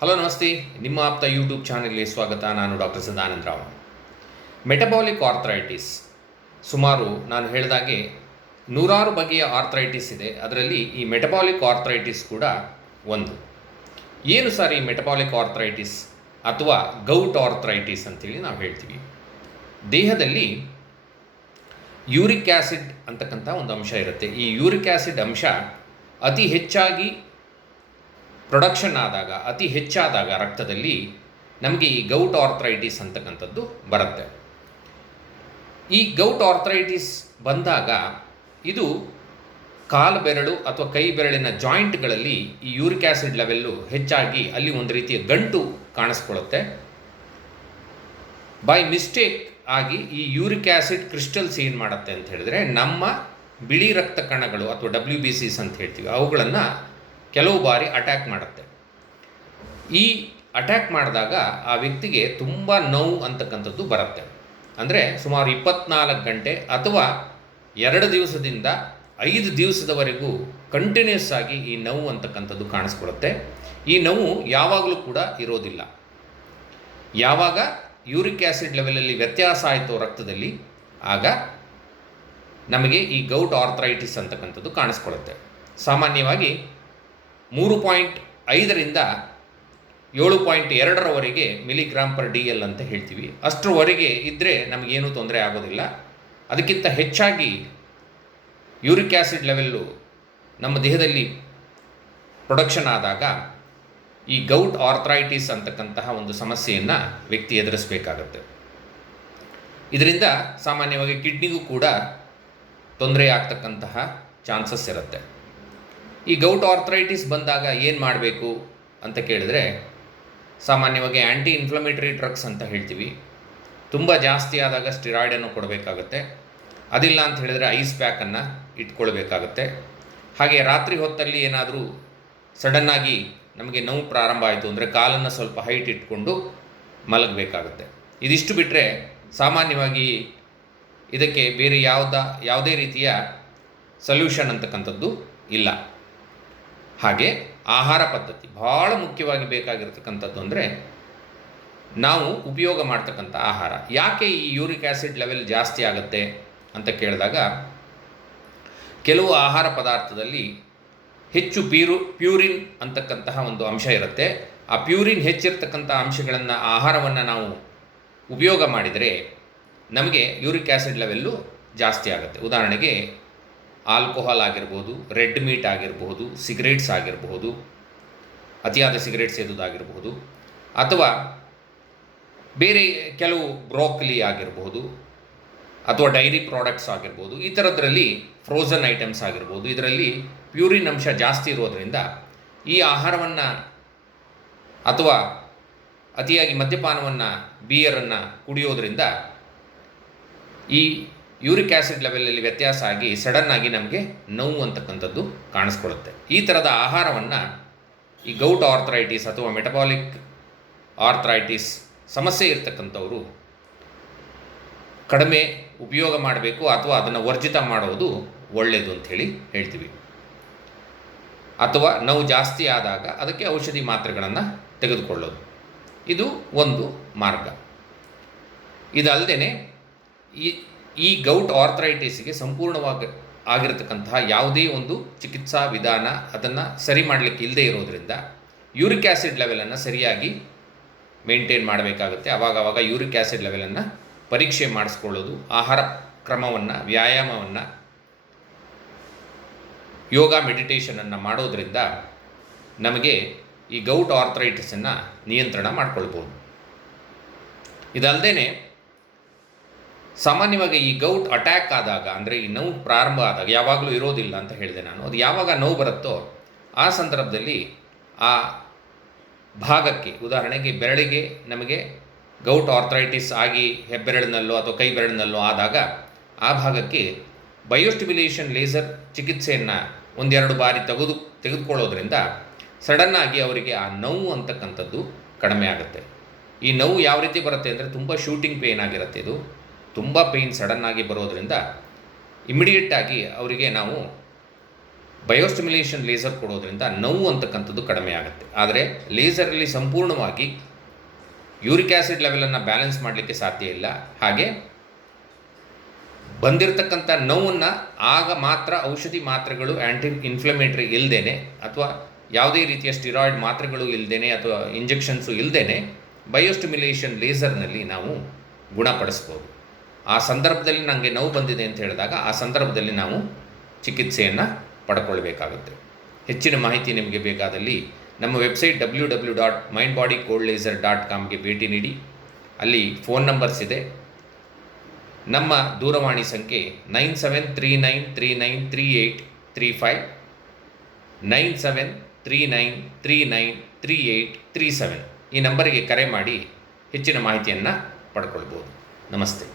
Hello, ನಮಸ್ತೆ. ನಿಮ್ಮ ಆಪ್ತ ಯೂಟ್ಯೂಬ್ ಚಾನಲ್ಗೆ ಸ್ವಾಗತ. ನಾನು doctor Sadananda Rao. Metabolic arthritis ಸುಮಾರು ನಾನು ಹೇಳಿದಾಗೆ ನೂರಾರು ಬಗೆಯ ಆರ್ಥರೈಟಿಸ್ ಇದೆ. ಅದರಲ್ಲಿ ಈ ಮೆಟಬಾಲಿಕ್ ಆರ್ಥರೈಟಿಸ್ ಕೂಡ ಒಂದು. ಏನು ಸರ್ ಈ ಮೆಟಬಾಲಿಕ್ ಆರ್ಥರೈಟಿಸ್ ಅಥವಾ ಗೌಟ್ ಆರ್ಥರೈಟಿಸ್ ಅಂತೇಳಿ ನಾವು ಹೇಳ್ತೀವಿ? ದೇಹದಲ್ಲಿ ಯೂರಿಕ್ ಆ್ಯಸಿಡ್ ಅಂತಕ್ಕಂಥ ಒಂದು ಅಂಶ ಇರುತ್ತೆ. ಈ ಯೂರಿಕ್ ಆ್ಯಸಿಡ್ ಅಂಶ ಅತಿ ಹೆಚ್ಚಾಗಿ ಪ್ರೊಡಕ್ಷನ್ ಆದಾಗ, ಅತಿ ಹೆಚ್ಚಾದಾಗ ರಕ್ತದಲ್ಲಿ ನಮಗೆ ಈ ಗೌಟ್ ಆರ್ಥ್ರೈಟಿಸ್ ಅಂತಕ್ಕಂಥದ್ದು ಬರುತ್ತೆ. ಈ ಗೌಟ್ ಆರ್ಥ್ರೈಟಿಸ್ ಬಂದಾಗ ಇದು ಕಾಲು ಬೆರಳು ಅಥವಾ ಕೈ ಬೆರಳಿನ ಜಾಯಿಂಟ್ಗಳಲ್ಲಿ ಈ ಯೂರಿಕ್ ಆ್ಯಸಿಡ್ ಲೆವೆಲ್ಲು ಹೆಚ್ಚಾಗಿ ಅಲ್ಲಿ ಒಂದು ರೀತಿಯ ಗಂಟು ಕಾಣಿಸ್ಕೊಳ್ಳುತ್ತೆ. ಬೈ ಮಿಸ್ಟೇಕ್ ಆಗಿ ಈ ಯೂರಿಕ್ ಆ್ಯಸಿಡ್ ಕ್ರಿಸ್ಟಲ್ಸ್ ಏನು ಮಾಡುತ್ತೆ ಅಂತ ಹೇಳಿದ್ರೆ ನಮ್ಮ ಬಿಳಿ ರಕ್ತ ಕಣಗಳು ಅಥವಾ ಡಬ್ಲ್ಯೂ ಬಿ ಸಿಸ್ ಅಂತ ಹೇಳ್ತೀವಿ, ಅವುಗಳನ್ನು ಕೆಲವು ಬಾರಿ ಅಟ್ಯಾಕ್ ಮಾಡುತ್ತೆ. ಈ ಅಟ್ಯಾಕ್ ಮಾಡಿದಾಗ ಆ ವ್ಯಕ್ತಿಗೆ ತುಂಬ ನೋವು ಅಂತಕ್ಕಂಥದ್ದು ಬರುತ್ತೆ. ಅಂದರೆ ಸುಮಾರು ಇಪ್ಪತ್ನಾಲ್ಕು ಗಂಟೆ ಅಥವಾ ಎರಡು ದಿವಸದಿಂದ ಐದು ದಿವಸದವರೆಗೂ ಕಂಟಿನ್ಯೂಸ್ ಆಗಿ ಈ ನೋವು ಅಂತಕ್ಕಂಥದ್ದು ಕಾಣಿಸ್ಕೊಡುತ್ತೆ ಈ ನೋವು ಯಾವಾಗಲೂ ಕೂಡ ಇರೋದಿಲ್ಲ. ಯಾವಾಗ ಯೂರಿಕ್ ಆ್ಯಸಿಡ್ ಲೆವೆಲಲ್ಲಿ ವ್ಯತ್ಯಾಸ ಆಯಿತು ರಕ್ತದಲ್ಲಿ, ಆಗ ನಮಗೆ ಈ ಗೌಟ್ ಆರ್ಥ್ರೈಟಿಸ್ ಅಂತಕ್ಕಂಥದ್ದು ಕಾಣಿಸ್ಕೊಳ್ಳುತ್ತೆ ಸಾಮಾನ್ಯವಾಗಿ ಮೂರು ಪಾಯಿಂಟ್ ಐದರಿಂದ ಏಳು ಪಾಯಿಂಟ್ ಎರಡರವರೆಗೆ ಮಿಲಿಗ್ರಾಮ್ ಪರ್ ಡಿ ಎಲ್ ಅಂತ ಹೇಳ್ತೀವಿ. ಅಷ್ಟರವರೆಗೆ ಇದ್ದರೆ ನಮಗೇನೂ ತೊಂದರೆ ಆಗೋದಿಲ್ಲ. ಅದಕ್ಕಿಂತ ಹೆಚ್ಚಾಗಿ ಯೂರಿಕ್ ಆ್ಯಸಿಡ್ ಲೆವೆಲ್ಲು ನಮ್ಮ ದೇಹದಲ್ಲಿ ಪ್ರೊಡಕ್ಷನ್ ಆದಾಗ ಈ ಗೌಟ್ ಆರ್ಥ್ರೈಟಿಸ್ ಅಂತಕ್ಕಂತಹ ಒಂದು ಸಮಸ್ಯೆಯನ್ನು ವ್ಯಕ್ತಿ ಎದುರಿಸಬೇಕಾಗತ್ತೆ. ಇದರಿಂದ ಸಾಮಾನ್ಯವಾಗಿ ಕಿಡ್ನಿಗೂ ಕೂಡ ತೊಂದರೆ ಆಗ್ತಕ್ಕಂತಹ ಚಾನ್ಸಸ್ ಇರುತ್ತೆ. ಈ ಗೌಟ್ ಆರ್ಥರೈಟಿಸ್ ಬಂದಾಗ ಏನು ಮಾಡಬೇಕು ಅಂತ ಕೇಳಿದ್ರೆ, ಸಾಮಾನ್ಯವಾಗಿ ಆ್ಯಂಟಿ ಇನ್ಫ್ಲಮೇಟರಿ ಡ್ರಗ್ಸ್ ಅಂತ ಹೇಳ್ತೀವಿ. ತುಂಬ ಜಾಸ್ತಿ ಆದಾಗ ಸ್ಟಿರಾಯ್ಡನ್ನು ಕೊಡಬೇಕಾಗತ್ತೆ. ಅದಿಲ್ಲ ಅಂತ ಹೇಳಿದರೆ ಐಸ್ ಪ್ಯಾಕನ್ನು ಇಟ್ಕೊಳ್ಬೇಕಾಗತ್ತೆ. ಹಾಗೆ ರಾತ್ರಿ ಹೊತ್ತಲ್ಲಿ ಏನಾದರೂ ಸಡನ್ನಾಗಿ ನಮಗೆ ನೋವು ಪ್ರಾರಂಭ ಆಯಿತು ಅಂದರೆ ಕಾಲನ್ನು ಸ್ವಲ್ಪ ಹೈಟ್ ಇಟ್ಕೊಂಡು ಮಲಗಬೇಕಾಗುತ್ತೆ. ಇದಿಷ್ಟು ಬಿಟ್ಟರೆ ಸಾಮಾನ್ಯವಾಗಿ ಇದಕ್ಕೆ ಬೇರೆ ಯಾವುದ, ಯಾವುದೇ ರೀತಿಯ ಸೊಲ್ಯೂಷನ್ ಅಂತಕ್ಕಂಥದ್ದು ಇಲ್ಲ. ಹಾಗೆ ಆಹಾರ ಪದ್ಧತಿ ಭಾಳ ಮುಖ್ಯವಾಗಿ ಬೇಕಾಗಿರ್ತಕ್ಕಂಥದ್ದು ಅಂದರೆ ನಾವು ಉಪಯೋಗ ಮಾಡ್ತಕ್ಕಂಥ ಆಹಾರ. ಯಾಕೆ ಈ ಯೂರಿಕ್ ಆ್ಯಸಿಡ್ ಲೆವೆಲ್ ಜಾಸ್ತಿ ಆಗುತ್ತೆ ಅಂತ ಕೇಳಿದಾಗ ಕೆಲವು ಆಹಾರ ಪದಾರ್ಥದಲ್ಲಿ ಹೆಚ್ಚು ಪ್ಯೂರು, ಪ್ಯೂರಿನ್ ಅಂತಕ್ಕಂತಹ ಒಂದು ಅಂಶ ಇರುತ್ತೆ. ಆ ಪ್ಯೂರಿನ್ ಹೆಚ್ಚಿರ್ತಕ್ಕಂಥ ಅಂಶಗಳನ್ನು, ಆಹಾರವನ್ನು ನಾವು ಉಪಯೋಗ ಮಾಡಿದರೆ ನಮಗೆ ಯೂರಿಕ್ ಆ್ಯಸಿಡ್ ಲೆವೆಲ್ಲು ಜಾಸ್ತಿ ಆಗುತ್ತೆ. ಉದಾಹರಣೆಗೆ ಆಲ್ಕೋಹಾಲ್ ಆಗಿರ್ಬೋದು, ರೆಡ್ ಮೀಟ್ ಆಗಿರಬಹುದು ಸಿಗರೇಟ್ಸ್ ಆಗಿರಬಹುದು ಅತಿಯಾದ ಸಿಗರೇಟ್ ಸೇದೋದಾಗಿರಬಹುದು ಅಥವಾ ಬೇರೆ ಕೆಲವು ಬ್ರೋಕಲಿ ಆಗಿರಬಹುದು ಅಥವಾ ಡೈರಿ ಪ್ರಾಡಕ್ಟ್ಸ್ ಆಗಿರ್ಬೋದು, ಈ ಥರದ್ರಲ್ಲಿ ಫ್ರೋಝನ್ ಐಟಮ್ಸ್ ಆಗಿರ್ಬೋದು, ಇದರಲ್ಲಿ ಪ್ಯೂರಿನ್ ಅಂಶ ಜಾಸ್ತಿ ಇರೋದರಿಂದ ಈ ಆಹಾರವನ್ನು ಅಥವಾ ಅತಿಯಾಗಿ ಮದ್ಯಪಾನವನ್ನು ಬಿಯರನ್ನು ಕುಡಿಯೋದರಿಂದ ಈ ಯೂರಿಕ್ ಆ್ಯಸಿಡ್ ಲೆವೆಲಲ್ಲಿ ವ್ಯತ್ಯಾಸ ಆಗಿ ಸಡನ್ನಾಗಿ ನಮಗೆ ನೋವು ಅಂತಕ್ಕಂಥದ್ದು ಕಾಣಿಸ್ಕೊಳ್ಳುತ್ತೆ. ಈ ಥರದ ಆಹಾರವನ್ನು ಈ ಗೌಟ್ ಆರ್ಥರೈಟಿಸ್ ಅಥವಾ ಮೆಟಬಾಲಿಕ್ ಆರ್ಥರೈಟಿಸ್ ಸಮಸ್ಯೆ ಇರತಕ್ಕಂಥವರು ಕಡಿಮೆ ಉಪಯೋಗ ಮಾಡಬೇಕು ಅಥವಾ ಅದನ್ನು ವರ್ಜಿತ ಮಾಡೋದು ಒಳ್ಳೆಯದು ಅಂಥೇಳಿ ಹೇಳ್ತೀವಿ. ಅಥವಾ ನೋವು ಜಾಸ್ತಿ ಆದಾಗ ಅದಕ್ಕೆ ಔಷಧಿ ಮಾತ್ರೆಗಳನ್ನು ತೆಗೆದುಕೊಳ್ಳೋದು. ಇದು ಒಂದು ಮಾರ್ಗ. ಇದಲ್ಲದೆ ಈ ಈ ಗೌಟ್ ಆರ್ಥರೈಟಿಸ್ಗೆ ಸಂಪೂರ್ಣವಾಗಿ ಆಗಿರತಕ್ಕಂತಹ ಯಾವುದೇ ಒಂದು ಚಿಕಿತ್ಸಾ ವಿಧಾನ ಅದನ್ನು ಸರಿ ಮಾಡಲಿಕ್ಕೆ ಇಲ್ಲದೆ ಇರೋದರಿಂದ ಯೂರಿಕ್ ಆ್ಯಸಿಡ್ ಲೆವೆಲನ್ನು ಸರಿಯಾಗಿ ಮೇಂಟೈನ್ ಮಾಡಬೇಕಾಗುತ್ತೆ. ಆವಾಗವಾಗ ಯೂರಿಕ್ ಆ್ಯಸಿಡ್ ಲೆವೆಲನ್ನು ಪರೀಕ್ಷೆ ಮಾಡಿಸ್ಕೊಳ್ಳೋದು, ಆಹಾರ ಕ್ರಮವನ್ನು, ವ್ಯಾಯಾಮವನ್ನು, ಯೋಗ ಮೆಡಿಟೇಷನನ್ನು ಮಾಡೋದರಿಂದ ನಮಗೆ ಈ ಗೌಟ್ ಆರ್ಥರೈಟಿಸನ್ನು ನಿಯಂತ್ರಣ ಮಾಡಿಕೊಳ್ಬೋದು. ಇದಲ್ಲದೆ ಸಾಮಾನ್ಯವಾಗಿ ಈ ಗೌಟ್ ಅಟ್ಯಾಕ್ ಆದಾಗ, ಅಂದರೆ ಈ ನೋವು ಪ್ರಾರಂಭ ಆದಾಗ ಯಾವಾಗಲೂ ಇರೋದಿಲ್ಲ ಅಂತ ಹೇಳಿದೆ ನಾನು. ಅದು ಯಾವಾಗ ನೋವು ಬರುತ್ತೋ ಆ ಸಂದರ್ಭದಲ್ಲಿ ಆ ಭಾಗಕ್ಕೆ, ಉದಾಹರಣೆಗೆ ಬೆರಳಿಗೆ ನಮಗೆ ಗೌಟ್ ಆರ್ಥರೈಟಿಸ್ ಆಗಿ ಹೆಬ್ಬೆರಳಿನಲ್ಲೋ ಅಥವಾ ಕೈ ಬೆರಳಿನಲ್ಲೋ ಆದಾಗ ಆ ಭಾಗಕ್ಕೆ ಬಯೋಸ್ಟಿಬಿಲೇಷನ್ ಲೇಸರ್ ಚಿಕಿತ್ಸೆಯನ್ನು ಒಂದೆರಡು ಬಾರಿ ತೆಗೆದು, ತೆಗೆದುಕೊಳ್ಳೋದ್ರಿಂದ ಸಡನ್ನಾಗಿ ಅವರಿಗೆ ಆ ನೋವು ಅಂತಕ್ಕಂಥದ್ದು ಕಡಿಮೆ ಆಗುತ್ತೆ. ಈ ನೋವು ಯಾವ ರೀತಿ ಬರುತ್ತೆ ಅಂದರೆ ತುಂಬ ಶೂಟಿಂಗ್ ಪೇನ್ ಆಗಿರುತ್ತೆ ಇದು. ತುಂಬ ಪೇಯ್ನ್ ಸಡನ್ನಾಗಿ ಬರೋದರಿಂದ ಇಮಿಡಿಯೇಟಾಗಿ ಅವರಿಗೆ ನಾವು ಬಯೋಸ್ಟಿಮ್ಯುಲೇಷನ್ ಲೇಸರ್ ಕೊಡೋದರಿಂದ ನೋವು ಅಂತಕ್ಕಂಥದ್ದು ಕಡಿಮೆ ಆಗುತ್ತೆ. ಆದರೆ ಲೇಸರಲ್ಲಿ ಸಂಪೂರ್ಣವಾಗಿ ಯೂರಿಕ್ ಆ್ಯಸಿಡ್ ಲೆವೆಲನ್ನು ಬ್ಯಾಲೆನ್ಸ್ ಮಾಡಲಿಕ್ಕೆ ಸಾಧ್ಯ ಇಲ್ಲ. ಹಾಗೆ ಬಂದಿರತಕ್ಕಂಥ ನೋವನ್ನು ಆಗ ಮಾತ್ರ ಔಷಧಿ ಮಾತ್ರೆಗಳು ಆ್ಯಂಟಿ ಇನ್ಫ್ಲಮೇಟ್ರಿ ಇಲ್ಲದೇನೆ ಅಥವಾ ಯಾವುದೇ ರೀತಿಯ ಸ್ಟಿರಾಯ್ಡ್ ಮಾತ್ರೆಗಳು ಇಲ್ಲದೇನೆ ಅಥವಾ ಇಂಜೆಕ್ಷನ್ಸು ಇಲ್ಲದೇನೆ ಬಯೋಸ್ಟಿಮ್ಯುಲೇಷನ್ ಲೇಸರ್ನಲ್ಲಿ ನಾವು ಗುಣಪಡಿಸ್ಬೋದು. ಆ ಸಂದರ್ಭದಲ್ಲಿ ನನಗೆ ನೋವು ಬಂದಿದೆ ಅಂತ ಹೇಳಿದಾಗ ಆ ಸಂದರ್ಭದಲ್ಲಿ ನಾವು ಚಿಕಿತ್ಸೆಯನ್ನು ಪಡ್ಕೊಳ್ಬೇಕಾಗುತ್ತೆ. ಹೆಚ್ಚಿನ ಮಾಹಿತಿ ನಿಮಗೆ ಬೇಕಾದಲ್ಲಿ ನಮ್ಮ website W W dot mind body cold laser dot ಕಾಮ್ಗೆ ಭೇಟಿ ನೀಡಿ. ಅಲ್ಲಿ ಫೋನ್ ನಂಬರ್ಸ್ ಇದೆ. ನಮ್ಮ ದೂರವಾಣಿ ಸಂಖ್ಯೆ nine seven three nine three nine three eight three five, nine seven three nine three nine three eight three seven ಈ ನಂಬರಿಗೆ ಕರೆ ಮಾಡಿ ಹೆಚ್ಚಿನ ಮಾಹಿತಿಯನ್ನು ಪಡ್ಕೊಳ್ಬೋದು. ನಮಸ್ತೆ.